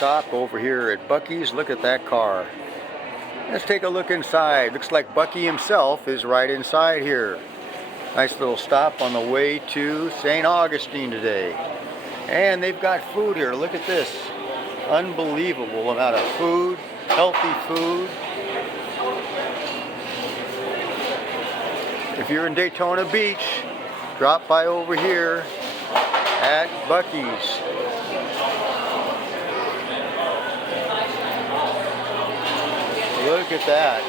Stop over here at Bucky's. Look at that car. Let's take a look inside. Looks like Bucky himself is right inside here. Nice little stop on the way to St. Augustine today. And they've got food here. Look at this. Unbelievable amount of food, healthy food. If you're in Daytona Beach, drop by over here at Bucky's. Look at that.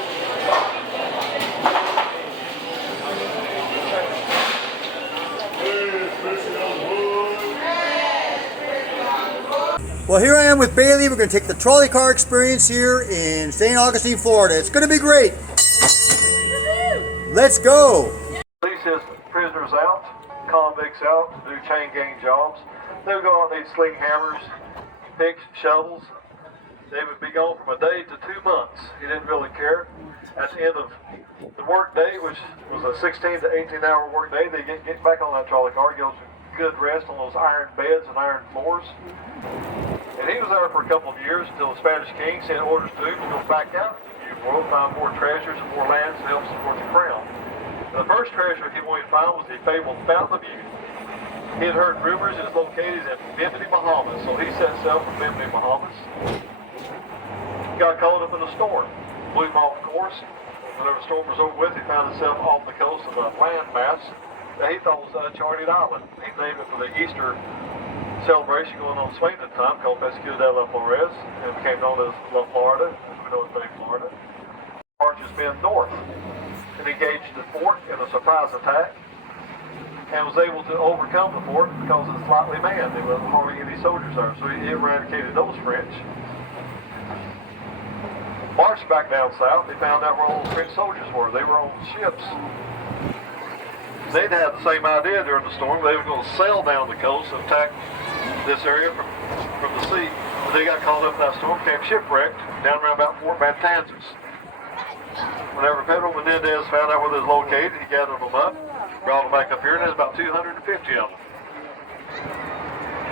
Well, here I am with Bailey. We're going to take the trolley car experience here in St. Augustine, Florida. It's going to be great. Let's go. Police his prisoners out, convicts out to do chain gang jobs. They would go out and they'd sling hammers, picks, shovels. They would be gone from a day to 2 months. He didn't really care. At the end of the work day, which was a 16 to 18 hour work day, they get back on that trolley car, get good rest on those iron beds and iron floors. And he was there for a couple of years until the Spanish king sent orders to him to go back out to the New World, find more treasures and more lands to help support the crown. And the first treasure he wanted to find was the fabled Fountain of Youth. He had heard rumors it was located in Bimini, Bahamas, so he set sail from Bimini, Bahamas. Got caught up in a storm, blew him off course. Whenever the storm was over with, he found himself off the coast of a landmass that he thought was an uncharted island. He named it for the Easter celebration going on in Spain at the time, called Pesqueira de la Flores, and it became known as La Florida, as we know it's Bay Florida. Marches been north and engaged the fort in a surprise attack and was able to overcome the fort because it's lightly manned. There wasn't hardly any soldiers there, so he eradicated those French. Marched back down south, they found out where all the French soldiers were. They were on ships. They'd had the same idea during the storm. They were going to sail down the coast and attack this area from the sea. But they got caught up in that storm, became shipwrecked down around about Fort Matanzas. Whenever Pedro Menendez found out where they was located, he gathered them up, brought them back up here, and there's about 250 of them.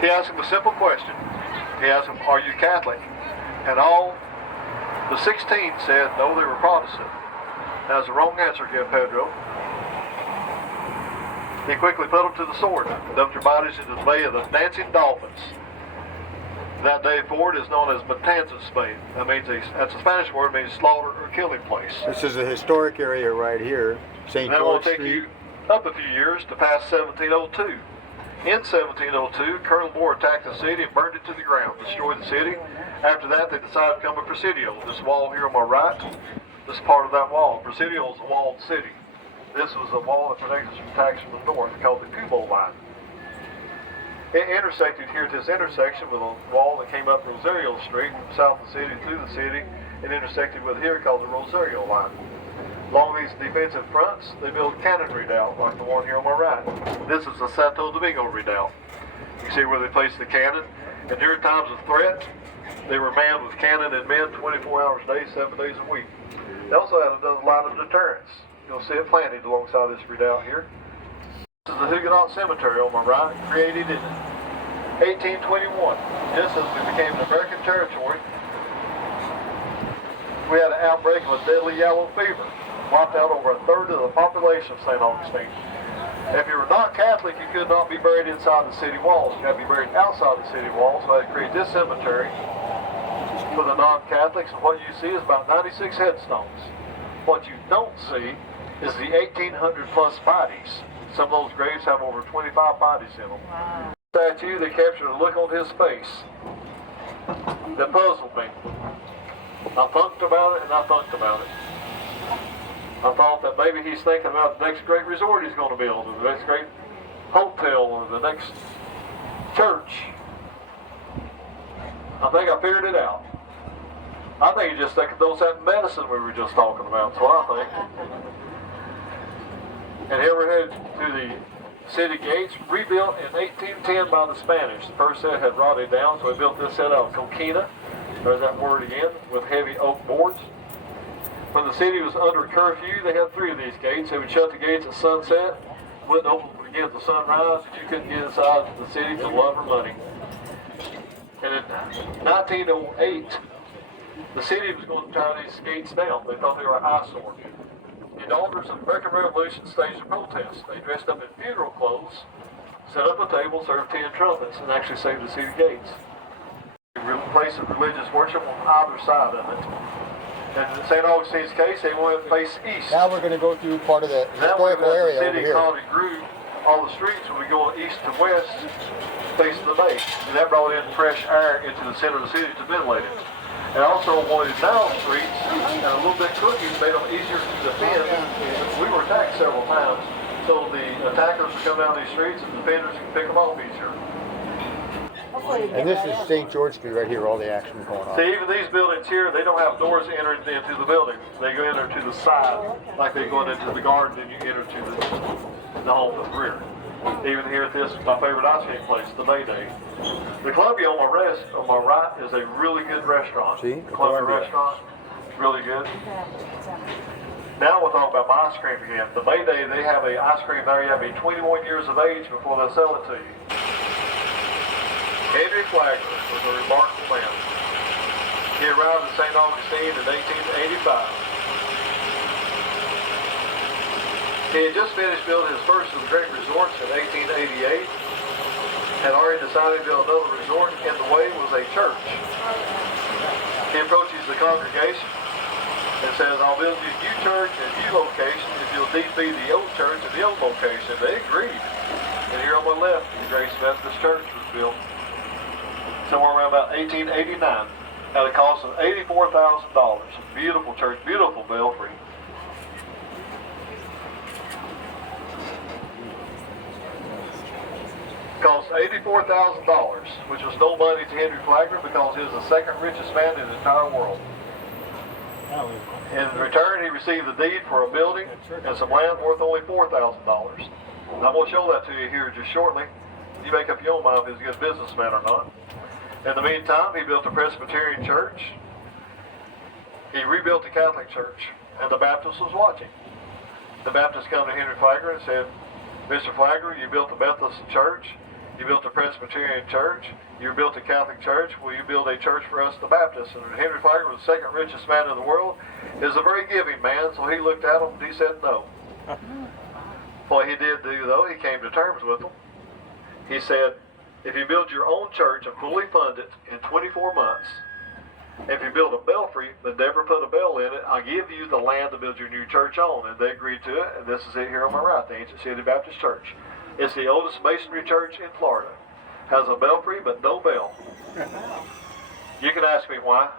He asked them a simple question. He asked them, "Are you Catholic?" And all the 16 said no, they were Protestant. That's the wrong answer, gave Pedro. He quickly put them to the sword and dumped their bodies into the Bay of the Dancing Dolphins. That day forward is known as Matanzas, Spain. That means that's a Spanish word, means slaughter or killing place. This is a historic area right here, St. George Street. That will take you up a few years to past 1702. In 1702, Colonel Moore attacked the city and burned it to the ground, destroyed the city. After that, they decided to become a Presidio. This wall here on my right, this is part of that wall. Presidio is a walled city. This was a wall that protected us from attacks from the north, called the Kubo line. It intersected here at this intersection with a wall that came up Rosario Street from south of the city to the city. It intersected with here called the Rosario line. Along these defensive fronts, they built cannon redoubt like the one here on my right. This is the Santo Domingo redoubt. You can see where they placed the cannon. And during times of threat, they were manned with cannon and men 24 hours a day, 7 days a week. They also had a line of deterrence. You'll see it planted alongside this redoubt here. This is the Huguenot Cemetery on my right, created in 1821. Just as we became an American territory, we had an outbreak of a deadly yellow fever. Wiped out over a third of the population of St. Augustine. If you were not Catholic, you could not be buried inside the city walls. You had to be buried outside the city walls. So I had to create this cemetery for the non-Catholics. And what you see is about 96 headstones. What you don't see is the 1,800 plus bodies. Some of those graves have over 25 bodies in them. Wow. Statue, they captured a look on his face that puzzled me. I thought about it and I thought about it. I thought that maybe he's thinking about the next great resort he's going to build, or the next great hotel, or the next church. I think I figured it out. I think he's just thinking those that medicine we were just talking about, so I think. And here we're headed to the city gates, rebuilt in 1810 by the Spanish. The first set had rotted down, so we built this set out of coquina. There's that word again, with heavy oak boards. When the city was under curfew, they had 3 of these gates. They would shut the gates at sunset, wouldn't open them again at the sunrise, but you couldn't get inside the city for love or money. And in 1908, the city was going to tear these gates down. They thought they were an eyesore. The daughters of the American Revolution staged a protest. They dressed up in funeral clothes, set up a table, served 10 trumpets, and actually saved the city gates. A place of religious worship on either side of it. And in St. Augustine's case, they wanted to face east. Now we're going to go through part of the historical the area over city here. economy grew. All the streets would be going east to west, facing the bay. And that brought in fresh air into the center of the city to ventilate it. And also wanted narrow streets and a little bit crooked, made them easier to defend. We were attacked several times, so the attackers would come down these streets and the defenders could pick them off easier. And this is St. George Street right here, all the action going on. See, even these buildings here, they don't have doors entering into the building. They go enter to the side, like they go into the garden, and you enter to the home to the rear. Even here at this, my favorite ice cream place, the Mayday. The Columbia on my right is a really good restaurant. See? The Columbia restaurant, really good. Now we'll talk about my ice cream again. The Mayday, they have a ice cream there. You have to be 21 years of age before they'll sell it to you. Henry Flagler was a remarkable man. He arrived at St. Augustine in 1885. He had just finished building his first of the great resorts in 1888, had already decided to build another resort. In the way was a church. He approaches the congregation and says, I'll build you a new church and a new location if you'll defeat the old church and the old location. They agreed. And here on my left, the Grace Methodist Church was built somewhere around about 1889 at a cost of $84,000. Beautiful church, beautiful belfry. Cost $84,000, which was no money to Henry Flagler because he was the second richest man in the entire world. In return, he received the deed for a building and some land worth only $4,000. And I'm going to show that to you here just shortly. You make up your own mind if he's a good businessman or not. In the meantime, he built a Presbyterian church. He rebuilt the Catholic church, and the Baptist was watching. The Baptist come to Henry Flagler and said, Mr. Flagler, you built the Methodist church, you built a Presbyterian church, you built a Catholic church, will you build a church for us, the Baptists? And Henry Flagler was the second richest man in the world, is a very giving man, so he looked at him and he said no. What he did do, though, he came to terms with them. He said, if you build your own church and fully fund it in 24 months, if you build a belfry but never put a bell in it, I'll give you the land to build your new church on. And they agreed to it, and this is it here on my right, the Ancient City Baptist Church. It's the oldest masonry church in Florida. Has a belfry but no bell. You can ask me why.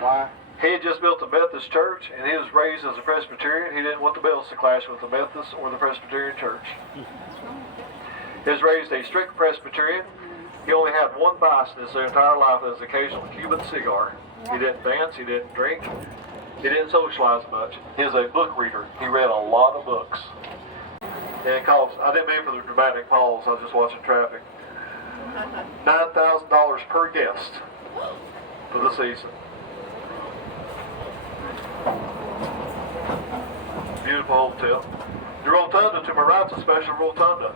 Why? He had just built a Methodist church, and he was raised as a Presbyterian. He didn't want the bells to clash with the Methodist or the Presbyterian church. He was raised a strict Presbyterian. He only had one vice in his entire life, as occasional Cuban cigar. He didn't dance, he didn't drink, he didn't socialize much. He was a book reader. He read a lot of books. And it cost, I didn't mean for the dramatic pause, I was just watching traffic. $9,000 per guest for the season. Beautiful hotel. The rotunda to my right's a special rotunda.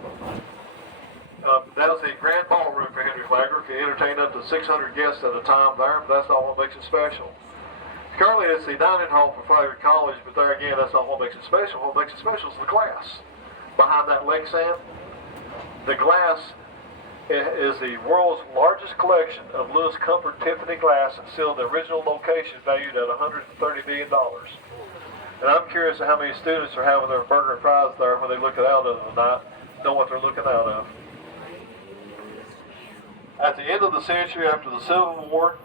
That was the grand ballroom for Henry Flagler. He entertained up to 600 guests at a time there, but that's not what makes it special. Currently, it's the dining hall for Flagler College, but there again, that's not what makes it special. What makes it special is the glass. Behind that lake sand, the glass is the world's largest collection of Louis Comfort Tiffany glass and still in the original location valued at $130 million. And I'm curious how many students are having their burger and fries there when they look out of the night, know what they're looking out of. At the end of the century, after the Civil War,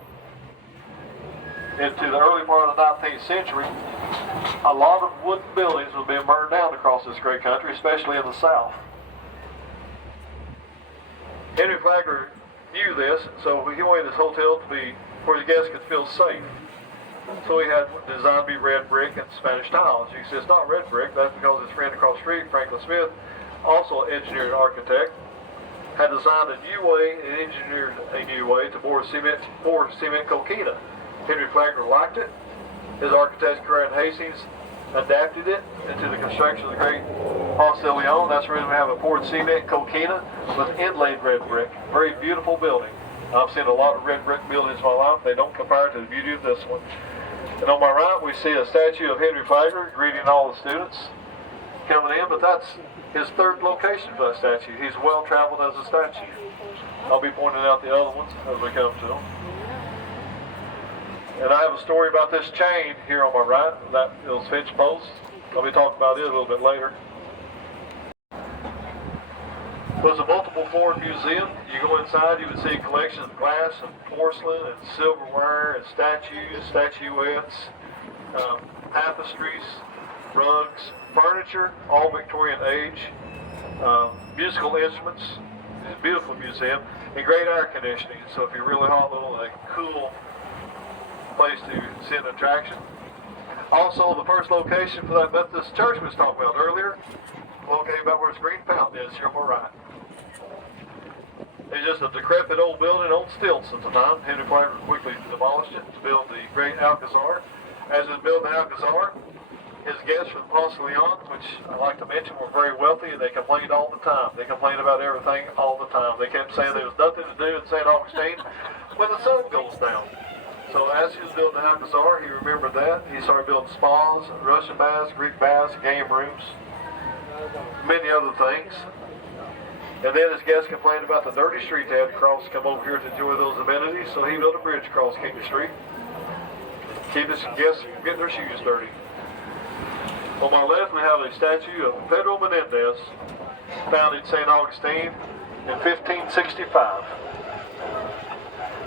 into the early part of the 19th century, a lot of wooden buildings were being burned down across this great country, especially in the South. Henry Flagler knew this, so he wanted his hotel to be where the guests could feel safe. So he had designed to be red brick and Spanish tiles. You can see it's not red brick, that's because his friend across the street, Franklin Smith, also an engineer and architect, had designed a new way and engineered a new way to pour cement coquina. Henry Flagler liked it. His architect, Corinne Hastings, adapted it into the construction of the great Ponce de Leon. That's the reason we have a poured cement coquina with inlaid red brick. Very beautiful building. I've seen a lot of red brick buildings in my life. They don't compare to the beauty of this one. And on my right, we see a statue of Henry Flagler greeting all the students coming in, but that's his third location for that statue. He's well traveled as a statue. I'll be pointing out the other ones as we come to them. And I have a story about this chain here on my right, that is fence post. I'll be talking about it a little bit later. There's a multiple floored museum. You go inside, you would see collections of glass and porcelain and silverware and statues, statuettes, tapestries, rugs, furniture, all Victorian age, musical instruments. It's a beautiful museum and great air conditioning. So if you're really hot, a cool place to sit and attraction. Also, the first location for that Methodist church we was talking about earlier, located about where this green fountain is here on my right. It's just a decrepit old building on stilts at the time. Henry Flagler quickly demolished it to build the great Alcazar. As he was building the Alcazar, his guests from Ponce de Leon, which I like to mention, were very wealthy, and they complained all the time. They complained about everything all the time. They kept saying there was nothing to do in St. Augustine when the sun goes down. So as he was building the Alcazar, he remembered that. He started building spas, Russian baths, Greek baths, game rooms, many other things. And then his guests complained about the dirty street they had to cross to come over here to enjoy those amenities, so he built a bridge across King Street. Keep his guests from getting their shoes dirty. On my left, we have a statue of Pedro Menendez, founded St. Augustine in 1565.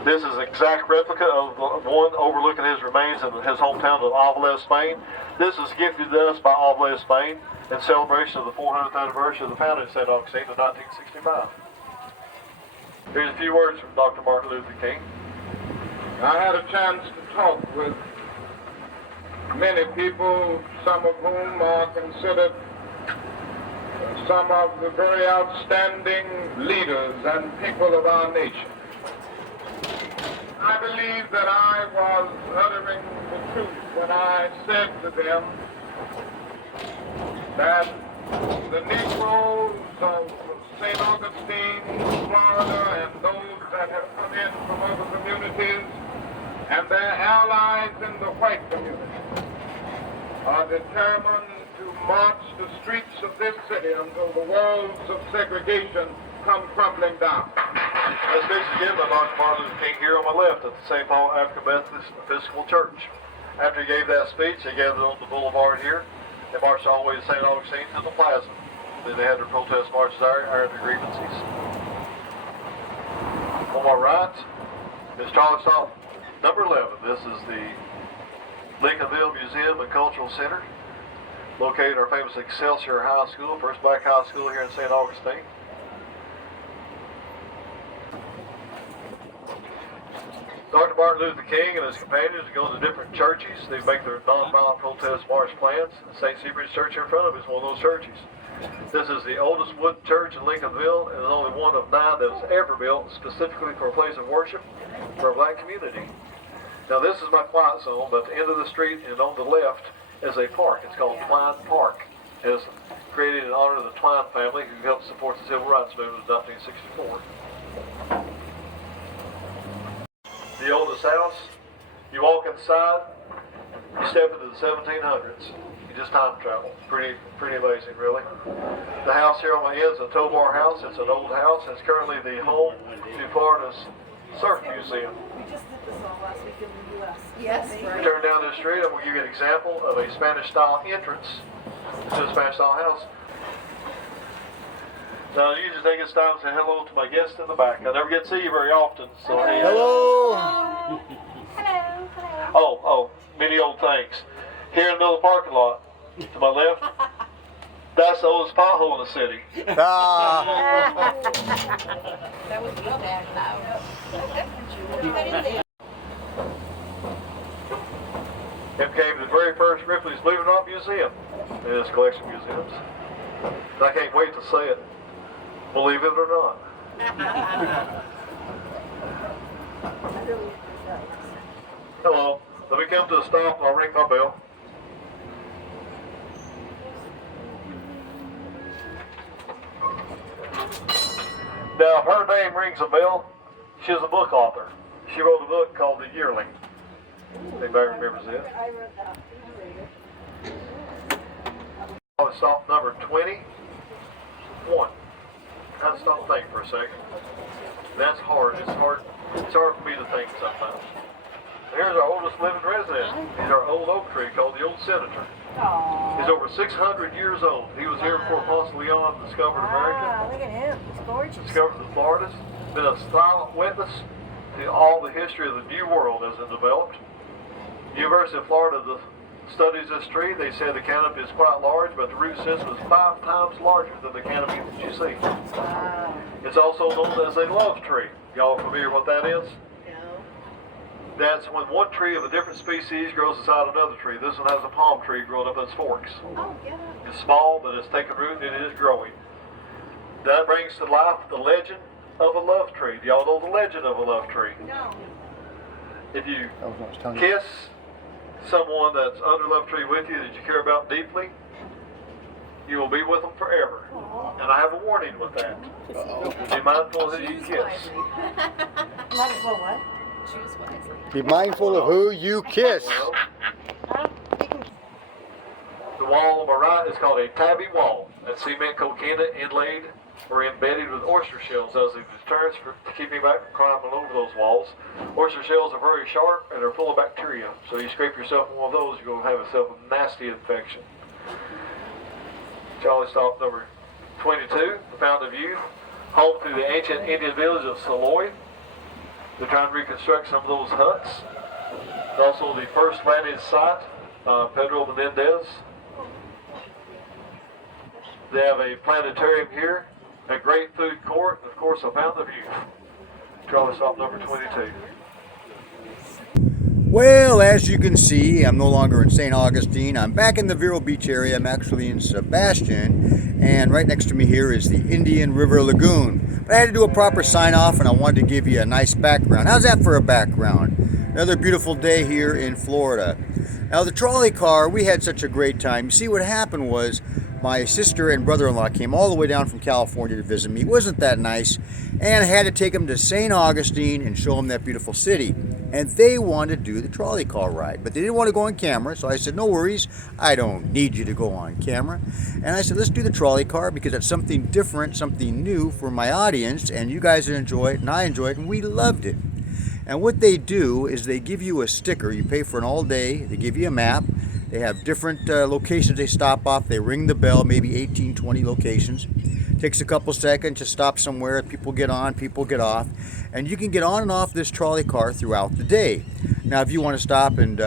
This is an exact replica of the one overlooking his remains in his hometown of Ávila, Spain. This is gifted to us by Ávila, Spain, in celebration of the 400th anniversary of the founding of St. Augustine in 1965. Here's a few words from Dr. Martin Luther King. I had a chance to talk with many people, some of whom are considered some of the very outstanding leaders and people of our nation. I believe that I was uttering the truth when I said to them that the Negroes of St. Augustine, Florida, and those that have come in from other communities and their allies in the white community are determined to march the streets of this city until the walls of segregation come crumbling down. That speech is given by Dr. Martin Luther King here on my left at the St. Paul African Methodist Episcopal Church. After he gave that speech, they gathered on the boulevard here. They marched all the way to St. Augustine to the plaza. Then they had their protest marches there, aired their grievances. On my right is Trolley stop number 11. This is the Lincolnville Museum and Cultural Center, located in our famous Excelsior High School, first black high school here in St. Augustine. Dr. Martin Luther King and his companions go to different churches. They make their nonviolent protest march plans. St. Seabridge Church in front of us is one of those churches. This is the oldest wooden church in Lincolnville, and is only one of 9 that was ever built specifically for a place of worship for a black community. Now this is my quiet zone, but at the end of the street and on the left is a park. It's called Twine Park. It was created in honor of the Twine family who helped support the Civil Rights Movement in 1964. The oldest house, you walk inside, you step into the 1700s. You just time travel. Pretty amazing, really. The house here on my end is a tow bar house. It's an old house. It's currently the home to Florida's Surf Museum. We just did this all last week in the U.S. Yes. You turn down the street, I'm going to give you an example of a Spanish-style entrance to a Spanish-style house. Now, you just take this time to say hello to my guests in the back. I never get to see you very often, so hey. Hello! Hello. Oh, many old things. Here in the middle of the parking lot, to my left, that's the oldest pothole in the city. Ah. That was good, that loud. It became the very first Ripley's Believe It or Not Museum in his collection of museums. And I can't wait to say it. Believe it or not. Hello. Let me come to a stop and I'll ring my bell. Now, if her name rings a bell, She was a book author. She wrote a book called The Yearling. Anybody remembers this? I read that. Stop number 21. Kind of stop and think for a second. That's hard. It's hard for me to think sometimes. Here's our oldest living resident. He's our old oak tree called the Old Senator. Aww. He's over 600 years old. He was here before Ponce de Leon discovered America. Wow, look at him. He's gorgeous. Discovered the Floridas. Been a silent witness to all the history of the New World as it developed. University of Florida studies this tree. They say the canopy is quite large, but the root system is 5 times larger than the canopy that you see. Wow. It's also known as a love tree. Y'all familiar with what that is? No. That's when one tree of a different species grows inside another tree. This one has a palm tree growing up in its forks. Oh, yeah. It's small, but it's taken root and it is growing. That brings to life the legend of a love tree. Do y'all know the legend of a love tree? No. If you That was what I was telling you. kiss someone that's under love tree with you that you care about deeply, you will be with them forever. And I have a warning with that. Be mindful who you kiss. Might as well what? Choose wisely. Be mindful of who you kiss. The wall on my right is called a tabby wall. That's cement coquina inlaid or embedded with oyster shells as a deterrent to keep me back from climbing over those walls. Oyster shells are very sharp and they're full of bacteria. So you scrape yourself on one of those, you're going to have yourself a nasty infection. Trolley stop number 22, the Fountain of Youth, home to the ancient Indian village of Saloy. They're trying to reconstruct some of those huts. It's also the first landing site, Pedro Menendez. They have a planetarium here, a great food court, and of course a Fountain of Youth. Trolley stop number 22. Well, as you can see, I'm no longer in St. Augustine. I'm back in the Vero Beach area. I'm actually in Sebastian, and right next to me here is the Indian River Lagoon. But I had to do a proper sign-off, and I wanted to give you a nice background. How's that for a background? Another beautiful day here in Florida. Now, the trolley car, we had such a great time. You see, what happened was my sister and brother-in-law came all the way down from California to visit me. Wasn't that nice? And I had to take them to St. Augustine and show them that beautiful city. And they wanted to do the trolley car ride, but they didn't want to go on camera. So I said, no worries, I don't need you to go on camera. And I said, let's do the trolley car because it's something different, something new for my audience, and you guys enjoy it, and I enjoy it, and we loved it. And what they do is they give you a sticker. You pay for an all day. They give you a map. They have different locations they stop off. They ring the bell, maybe 18, 20 locations. Takes a couple seconds to stop somewhere. People get on, people get off. And you can get on and off this trolley car throughout the day. Now, if you want to stop and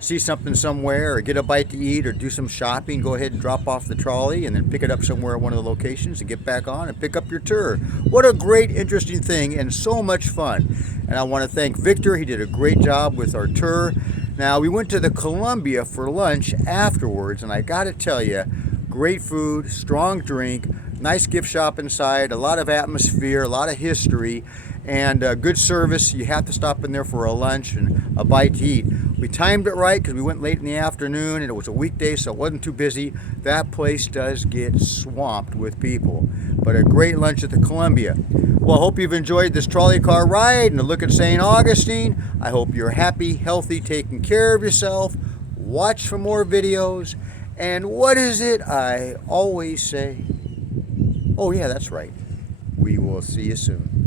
see something somewhere or get a bite to eat or do some shopping, go ahead and drop off the trolley and then pick it up somewhere at one of the locations and get back on and pick up your tour. What a great, interesting thing and so much fun. And I want to thank Victor. He did a great job with our tour. Now, we went to the Columbia for lunch afterwards, and I got to tell you, great food, strong drink, nice gift shop inside, a lot of atmosphere, a lot of history, and good service. You have to stop in there for a lunch and a bite to eat. We timed it right because we went late in the afternoon and it was a weekday, so it wasn't too busy. That place does get swamped with people, but a great lunch at the Columbia. Well, I hope you've enjoyed this trolley car ride and a look at St. Augustine. I hope you're happy, healthy, taking care of yourself. Watch for more videos. And what is it I always say? Oh yeah, that's right. We will see you soon.